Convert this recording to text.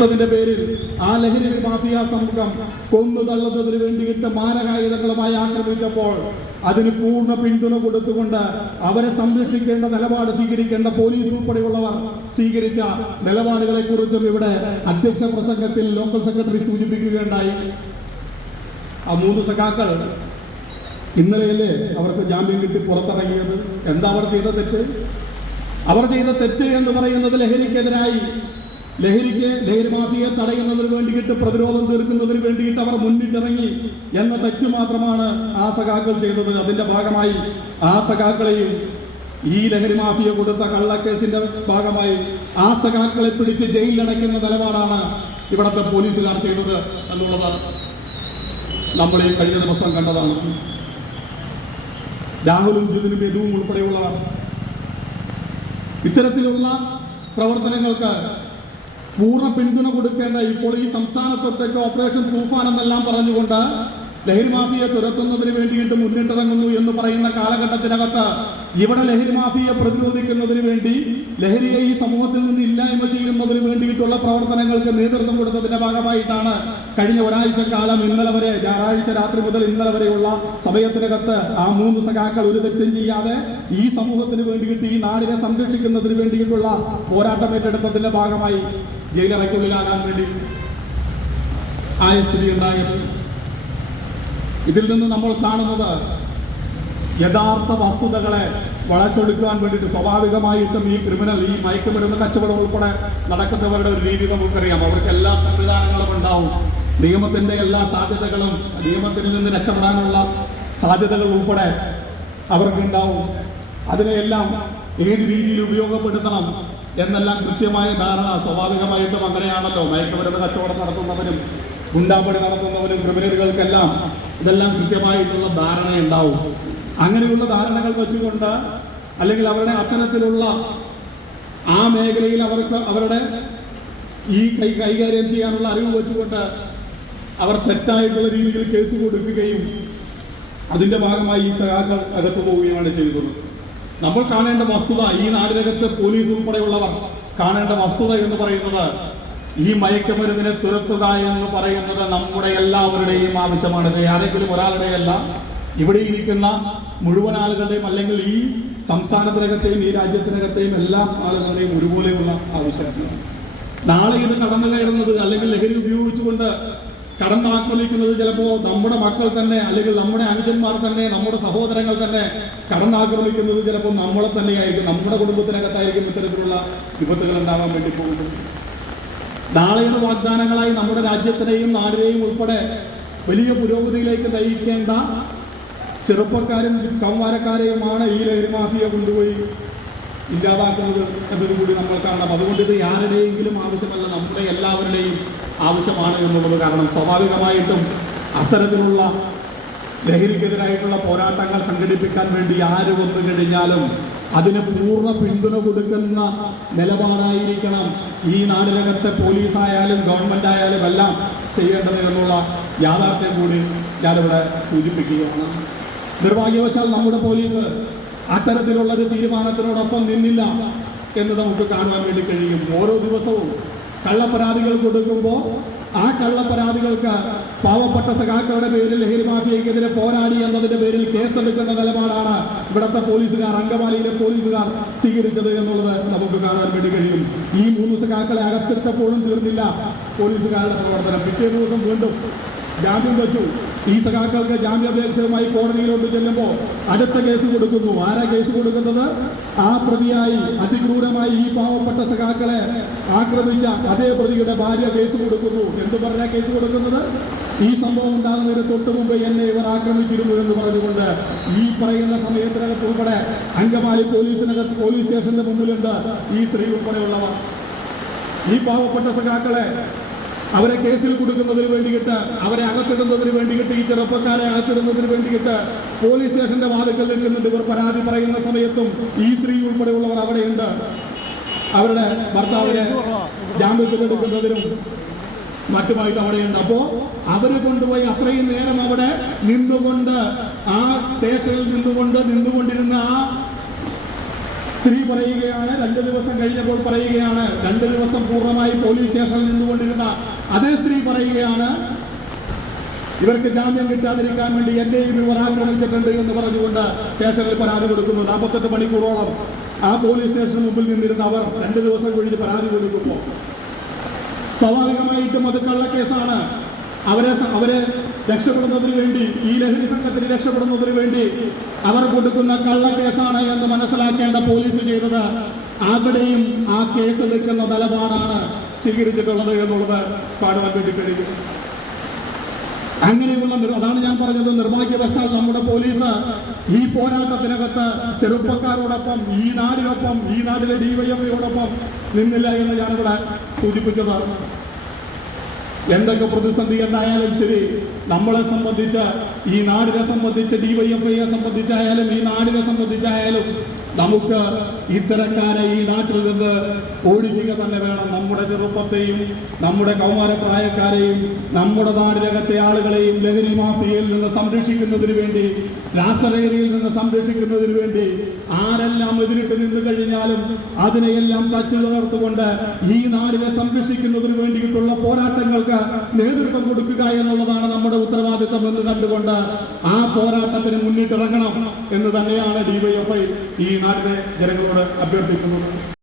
ത്തിന്റെ പേരിൽ ആ ലഹരി മാഫിയ സമൂഹം കൊന്നു തള്ളുന്നതിന് വേണ്ടിയിട്ട് മാരകായുധങ്ങളുമായി ആക്രമിച്ചപ്പോൾ അതിന് പൂർണ്ണ പിന്തുണ കൊടുത്തുകൊണ്ട് അവരെ സംരക്ഷിക്കേണ്ട നിലപാട് സ്വീകരിക്കേണ്ട പോലീസ് ഉൾപ്പെടെയുള്ളവർ സ്വീകരിച്ച നിലപാടുകളെ കുറിച്ചും ഇവിടെ അധ്യക്ഷ പ്രസംഗത്തിൽ ലോക്കൽ സെക്രട്ടറി സൂചിപ്പിക്കുകയുണ്ടായി. ആ 3 സഖാക്കൾ ഇന്നലെയല്ലേ അവർക്ക് ജാമ്യം കിട്ടി പുറത്തിറങ്ങിയത്. എന്താ അവർ ചെയ്ത തെറ്റ്? അവർ ചെയ്ത തെറ്റ് എന്ന് പറയുന്നത് ലഹരിക്കെതിരായി ലഹരി മാഫിയെ തടയുന്നതിന് വേണ്ടിയിട്ട് പ്രതിരോധം തീർക്കുന്നതിന് വേണ്ടിയിട്ട് അവർ മുന്നിട്ടിറങ്ങി എന്ന തെറ്റ് മാത്രമാണ് ആ സഖാക്കൾ ചെയ്തത്. അതിന്റെ ഭാഗമായി ആ സഖാക്കളെയും ഈ ലഹരി മാഫിയ കൊടുത്ത കള്ളക്കേസിന്റെ ഭാഗമായി ആ സഖാക്കളെ പിടിച്ച് ജയിലിലടയ്ക്കുന്ന നിലപാടാണ് ഇവിടുത്തെ പോലീസുകാർ ചെയ്തത് എന്നുള്ളതാണ് നമ്മൾ ഈ കഴിഞ്ഞ ദിവസം കണ്ടതാണ്. രാഹുലും ജിതിനും യദുവും ഉൾപ്പെടെയുള്ളവർ ഇത്തരത്തിലുള്ള പ്രവർത്തനങ്ങൾക്ക് പൂർണ്ണ പിന്തുണ കൊടുക്കേണ്ട ഇപ്പോൾ ഈ സംസ്ഥാനത്തൊട്ടേക്ക് ഓപ്പറേഷൻ തൂഫാൻ എന്നെല്ലാം പറഞ്ഞുകൊണ്ട് ലഹരി മാഫിയെ തുരത്തുന്നതിന് വേണ്ടിയിട്ട് മുന്നിട്ടിറങ്ങുന്നു എന്ന് പറയുന്ന കാലഘട്ടത്തിനകത്ത് ഇവിടെ ലഹരി മാഫിയെ പ്രതിരോധിക്കുന്നതിന് വേണ്ടി ലഹരിയെ ഈ സമൂഹത്തിൽ നിന്ന് ഇല്ലായ്മ ചെയ്യുന്നതിന് വേണ്ടിയിട്ടുള്ള പ്രവർത്തനങ്ങൾക്ക് നേതൃത്വം കൊടുത്തതിന്റെ ഭാഗമായിട്ടാണ് കഴിഞ്ഞ ഒരാഴ്ച കാലം ഇന്നലെ വരെ ഞായറാഴ്ച രാത്രി മുതൽ ഇന്നലെ വരെയുള്ള സമയത്തിനകത്ത് ആ 3 സഖാക്കൾ ഒരു തെറ്റും ചെയ്യാതെ ഈ സമൂഹത്തിന് വേണ്ടിയിട്ട് ഈ നാടിനെ സംരക്ഷിക്കുന്നതിന് വേണ്ടിയിട്ടുള്ള പോരാട്ടം ഏറ്റെടുത്തതിന്റെ ഭാഗമായി ജയിലറയ്ക്കുള്ളിലാകാൻ വേണ്ടി ആയ സ്ഥിതി ഉണ്ടായത്. ഇതിൽ നിന്ന് നമ്മൾ കാണുന്നത് യഥാർത്ഥ വസ്തുതകളെ വളച്ചൊടുക്കാൻ വേണ്ടിയിട്ട് സ്വാഭാവികമായിട്ടും ഈ ക്രിമിനൽ ഈ മയക്കുമരുന്ന് കച്ചവടം ഉൾപ്പെടെ നടക്കുന്നവരുടെ ഒരു രീതി നമുക്കറിയാം. അവർക്ക് എല്ലാ സംവിധാനങ്ങളും ഉണ്ടാവും. നിയമത്തിന്റെ എല്ലാ സാധ്യതകളും നിയമത്തിൽ നിന്ന് രക്ഷപ്പെടാനുള്ള സാധ്യതകൾ ഉൾപ്പെടെ അവർക്കുണ്ടാവും. അതിനെയെല്ലാം ഏത് രീതിയിൽ ഉപയോഗപ്പെടുത്തണം എന്നെല്ലാം കൃത്യമായ ധാരണ സ്വാഭാവികമായിട്ടും അങ്ങനെയാണല്ലോ. മയക്കുമരുന്ന് കച്ചവടം നടത്തുന്നവരും ഗുണ്ടാപ്പണി നടത്തുന്നവരും ക്രിമിനലുകൾക്കെല്ലാം ഇതെല്ലാം കൃത്യമായിട്ടുള്ള ധാരണയുണ്ടാവും. അങ്ങനെയുള്ള ധാരണകൾ വെച്ചുകൊണ്ട് അല്ലെങ്കിൽ അവരുടെ അത്തരത്തിലുള്ള ആ മേഖലയിൽ അവർക്ക് അവരുടെ ഈ കൈകാര്യം ചെയ്യാനുള്ള അറിവ് വെച്ചുകൊണ്ട് അവർ തെറ്റായിട്ടുള്ള രീതിയിൽ കേസ് കൊടുക്കുകയും അതിന്റെ ഭാഗമായി ഈ സഖാക്കൾ അകത്തു പോവുകയാണ് ചെയ്തത്. നമ്മൾ കാണേണ്ട വസ്തുത, ഈ നാടിനകത്ത് പോലീസ് ഉൾപ്പെടെയുള്ളവർ കാണേണ്ട വസ്തുത എന്ന് പറയുന്നത് ഈ മയക്കുമരുന്നിനെ തുരത്തുക എന്ന് പറയുന്നത് നമ്മുടെ എല്ലാവരുടെയും ആവശ്യമാണ്. ആരെങ്കിലും ഒരാളുടെയല്ല, ഇവിടെ ഇരിക്കുന്ന മുഴുവൻ ആളുകളുടെയും അല്ലെങ്കിൽ ഈ സംസ്ഥാനത്തിനകത്തെയും ഈ രാജ്യത്തിനകത്തെയും എല്ലാ ആളുകളുടെയും ഒരുപോലെയുള്ള ആവശ്യമാണ്. നാളെ ഇത് കടന്നു കയറുന്നത് അല്ലെങ്കിൽ ലഹരി ഉപയോഗിച്ചുകൊണ്ട് കടന്നാക്രമിക്കുന്നത് ചിലപ്പോൾ നമ്മുടെ മക്കൾ തന്നെ അല്ലെങ്കിൽ നമ്മുടെ അനുജന്മാർ തന്നെ നമ്മുടെ സഹോദരങ്ങൾ തന്നെ കടന്നാക്രമിക്കുന്നത് ചിലപ്പോൾ നമ്മളെ തന്നെയായിരിക്കും, നമ്മുടെ കുടുംബത്തിനകത്തായിരിക്കും ഇത്തരത്തിലുള്ള വിപത്തുകൾ ഉണ്ടാവാൻ വേണ്ടി പോകുന്നത്. നാളെയുടെ വാഗ്ദാനങ്ങളായി നമ്മുടെ രാജ്യത്തിനെയും നാടിനെയും ഉൾപ്പെടെ വലിയ പുരോഗതിയിലേക്ക് നയിക്കേണ്ട ചെറുപ്പക്കാരും കൗമാരക്കാരെയുമാണ് ഈ ലഹരി മാഫിയ കൊണ്ടുപോയി ഇല്ലാതാക്കുന്നത് എന്നതുകൂടി നമ്മൾ കാണണം. അതുകൊണ്ട് ഇത് ആരുടെയെങ്കിലും ആവശ്യമല്ല, നമ്മുടെ എല്ലാവരുടെയും ആവശ്യമാണ് എന്നുള്ളത്. കാരണം സ്വാഭാവികമായിട്ടും അത്തരത്തിലുള്ള ലഹരിക്കെതിരായിട്ടുള്ള പോരാട്ടങ്ങൾ സംഘടിപ്പിക്കാൻ വേണ്ടി ആര് വന്നു കഴിഞ്ഞാലും അതിന് പൂർണ്ണ പിന്തുണ കൊടുക്കുന്ന നിലപാടായിരിക്കണം ഈ നാടിനകത്തെ പോലീസായാലും ഗവൺമെന്റ് ആയാലും എല്ലാം ചെയ്യേണ്ടത് എന്നുള്ള യാഥാർത്ഥ്യം കൂടി ഞാനിവിടെ സൂചിപ്പിക്കുകയാണ്. നിർഭാഗ്യവശാൽ നമ്മുടെ പോലീസ് അത്തരത്തിലുള്ളൊരു തീരുമാനത്തിനോടൊപ്പം നിന്നില്ല എന്ന് നമുക്ക് കാണുവാൻ വേണ്ടി കഴിയും. ഓരോ ദിവസവും കള്ളപ്പരാതികൾ കൊടുക്കുമ്പോൾ ആ കള്ളപ്പരാതികൾക്ക് പാവപ്പെട്ട സഖാക്കളുടെ പേരിൽ ലഹരി മാഫിയക്കെതിരെ പോരാടി എന്നതിന്റെ പേരിൽ കേസെടുക്കുന്ന നിലപാടാണ് ഇവിടുത്തെ പോലീസുകാർ, അങ്കമാലിയിലെ പോലീസുകാർ സ്വീകരിച്ചത് എന്നുള്ളത് നമുക്ക് കാണാൻ വേണ്ടി കഴിയും. ഈ 3 സഖാക്കളെ അകത്തിട്ടപ്പോഴും തീർന്നില്ല പോലീസുകാരുടെ പ്രവർത്തനം. പിറ്റേ ദിവസം വീണ്ടും ജാമ്യം വെച്ചു. ഈ സഖാക്കൾക്ക് ജാമ്യാപേക്ഷയുമായി കോടതിയിലോട്ട് ചെല്ലുമ്പോൾ അടുത്ത കേസ് കൊടുക്കുന്നു. ആരാ കേസ് കൊടുക്കുന്നത്? ആ പ്രതിയായി അതിക്രൂരമായി ഈ പാവപ്പെട്ട സഖാക്കളെ ആക്രമിച്ച അതേ പ്രതിയുടെ ഭാര്യ കേസ് കൊടുക്കുന്നു. എന്ത് പറഞ്ഞാ കേസ് കൊടുക്കുന്നത്? ഈ സംഭവം ഉണ്ടാകുന്നതിന് തൊട്ട് മുമ്പ് എന്നെ ഇവർ ആക്രമിച്ചിരുന്നു എന്ന് പറഞ്ഞുകൊണ്ട് ഈ പറയുന്ന സമയത്തിനകത്ത് ഉൾപ്പെടെ അങ്കമാലി പോലീസ് സ്റ്റേഷന്റെ മുമ്പിലുണ്ട് ഈ സ്ത്രീ ഉൾപ്പെടെയുള്ളവർ. ഈ പാവപ്പെട്ട സഖാക്കളെ അവരെ കേസിൽ കൊടുക്കുന്നതിന് വേണ്ടിയിട്ട്, അവരെ അകത്തിടുന്നതിന് വേണ്ടിയിട്ട്, ഈ ചെറുപ്പക്കാരെ അകത്തിടുന്നതിന് വേണ്ടിയിട്ട് പോലീസ് സ്റ്റേഷന്റെ വാതിക്കൽ നിൽക്കുന്നുണ്ട്. ഇവർ പരാതി പറയുന്ന സമയത്തും ഈ സ്ത്രീ ഉൾപ്പെടെയുള്ളവർ അവിടെയുണ്ട്. അവരുടെ ഭർത്താവിനെ ജാമ്യത്തിലെടുക്കുന്നതിനും മറ്റുമായിട്ട് അവിടെയുണ്ട്. അപ്പോ അവരെ കൊണ്ടുപോയി അത്രയും നേരം അവിടെ നിന്നുകൊണ്ട് ആ സ്റ്റേഷനിൽ നിന്നുകൊണ്ടിരുന്ന ആ സ്ത്രീ പറയുകയാണ്, 2 ദിവസം കഴിഞ്ഞപ്പോൾ പറയുകയാണ്, 2 ദിവസം പൂർണ്ണമായി പോലീസ് സ്റ്റേഷനിൽ നിന്നുകൊണ്ടിരുന്ന അതേ സ്ത്രീ പറയുകയാണ്, ഇവർക്ക് ജാമ്യം കിട്ടാതിരിക്കാൻ വേണ്ടി എന്നെയും ഇവർ ആക്രമിച്ചിട്ടുണ്ട് എന്ന് പറഞ്ഞുകൊണ്ട് സ്റ്റേഷനിൽ പരാതി കൊടുക്കുന്നു. 48 മണിക്കൂറോളം ആ പോലീസ് സ്റ്റേഷന് മുമ്പിൽ നിന്നിരുന്ന അവർ 2 ദിവസം കഴിഞ്ഞ് പരാതി കൊടുക്കുമ്പോൾ സ്വാഭാവികമായിട്ടും അത് കള്ളക്കേസാണ്. അവരെ രക്ഷപ്പെടുന്നതിന് വേണ്ടി, ഈ ലഹരി സംഘത്തിന് രക്ഷപ്പെടുന്നതിന് വേണ്ടി അവർ കൊടുക്കുന്ന കള്ളക്കേസാണ് എന്ന് മനസ്സിലാക്കേണ്ട പോലീസ് ചെയ്തത് അവിടെയും ആ കേസ് എടുക്കുന്ന നിലപാടാണ് സ്വീകരിച്ചിട്ടുള്ളത് എന്നുള്ളത് കാണുവാൻ വേണ്ടി കഴിയും. അങ്ങനെയുള്ള അതാണ് ഞാൻ പറഞ്ഞത്, നിർഭാഗ്യവശാൽ നമ്മുടെ പോലീസ് ഈ പോരാട്ടത്തിനകത്ത് ചെറുപ്പക്കാരോടൊപ്പം, ഈ നാടിനൊപ്പം, ഈ നാട്ടിലെ ഡിവൈഎഫ്ഐയോടൊപ്പം നിന്നില്ല എന്ന് ഞാനിവിടെ സൂചിപ്പിച്ചതാണ്. എന്തൊക്കെ പ്രതിസന്ധി ഉണ്ടായാലും ശരി, നമ്മളെ സംബന്ധിച്ച്, ഈ നാടിനെ സംബന്ധിച്ച്, ഡിവൈഎഫ്ഐയെ സംബന്ധിച്ചായാലും ഈ നാടിനെ സംബന്ധിച്ചായാലും നമുക്ക് ഇത്തരക്കാരെ ഈ നാട്ടിൽ നിന്ന് ഓടിക്കുക തന്നെ വേണം. നമ്മുടെ ചെറുപ്പത്തെയും നമ്മുടെ കൗമാരപ്രായക്കാരെയും നമ്മുടെ നാടിനകത്തെ ആളുകളെയും ലഹരി മാഫിയയിൽ നിന്ന് സംരക്ഷിക്കുന്നതിന് വേണ്ടി, രാസലഹരിയിൽ നിന്ന് സംരക്ഷിക്കുന്നതിന് വേണ്ടി ആരെല്ലാം എതിരിട്ട് നിന്ന് കഴിഞ്ഞാലും അതിനെയെല്ലാം തച്ചു തകർത്തുകൊണ്ട് ഈ നാടിനെ സംരക്ഷിക്കുന്നതിന് വേണ്ടിയിട്ടുള്ള പോരാട്ടങ്ങൾക്ക് നേതൃത്വം കൊടുക്കുക എന്നുള്ളതാണ് നമ്മുടെ ഉത്തരവാദിത്വം എന്ന് കണ്ടുകൊണ്ട് ആ പോരാട്ടത്തിന് മുന്നിട്ടിറങ്ങണം എന്ന് തന്നെയാണ് ഡിവൈഎഫ്ഐ ഈ നാട്ടിലെ ജനങ്ങളോട് അഭ്യർത്ഥിക്കുന്നത്.